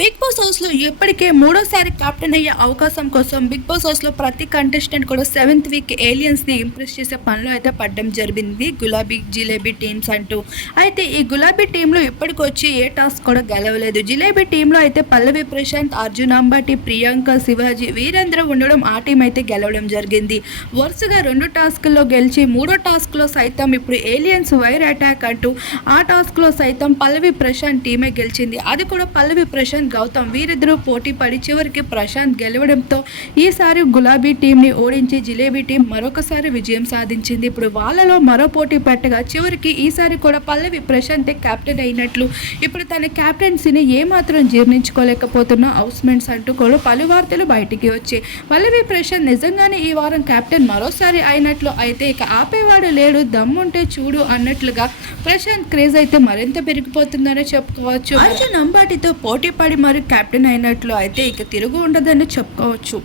Big boss హౌస్లో ఇప్పటికే మూడోసారి కెప్టెన్ అయ్యే అవకాశం కోసం బిగ్ బాస్ హౌస్లో ప్రతి కంటెస్టెంట్ కూడా సెవెంత్ వీక్ ఏలియన్స్ని ఇంప్రెస్ చేసే పనిలో అయితే పడడం జరిగింది. గులాబీ జిలేబీ టీమ్స్ అంటూ. అయితే ఈ గులాబీ టీంలో ఇప్పటికొచ్చి ఏ టాస్క్ కూడా గెలవలేదు. జిలేబీ టీంలో అయితే పల్లవి ప్రశాంత్ అర్జున్ అంబాటి ప్రియాంక శివాజీ వీరేంద్ర ఉండడం ఆ టీం అయితే గెలవడం జరిగింది. వరుసగా రెండు టాస్క్లో గెలిచి మూడో టాస్క్లో సైతం ఇప్పుడు ఏలియన్స్ వైర్ అటాక్ అంటూ ఆ టాస్క్లో సైతం పల్లవి ప్రశాంత్ టీమే గెలిచింది. అది కూడా పల్లవి ప్రశాంత్ గౌతమ్ వీరిద్దరూ పోటీ పడి చివరికి ప్రశాంత్ గెలవడంతో ఈసారి గులాబీ టీంని ఓడించి జిలేబీ టీం మరొకసారి విజయం సాధించింది. ఇప్పుడు వాళ్ళలో మరో పోటీ పెట్టగా చివరికి ఈసారి కూడా పల్లవి ప్రశాంతే క్యాప్టెన్ అయినట్లు. ఇప్పుడు తన కెప్టెన్సీని ఏమాత్రం జీర్ణించుకోలేకపోతున్న హౌస్మెంట్స్ అంటూ కూడా పలు వార్తలు బయటికి వచ్చాయి. పల్లవి ప్రశాంత్ నిజంగానే ఈ వారం కెప్టెన్ మరోసారి అయినట్లు అయితే ఇక ఆపేవాడు లేడు దమ్ముంటే చూడు అన్నట్లుగా ప్రశాంత్ క్రేజ్ అయితే మరింత పెరిగిపోతుందనే చెప్పుకోవచ్చు. అర్జున్ అంబాటితో పోటీ పడి మరి కెప్టెన్ అయినట్లు అయితే ఇక తిరుగు ఉండదని చెప్పుకోవచ్చు.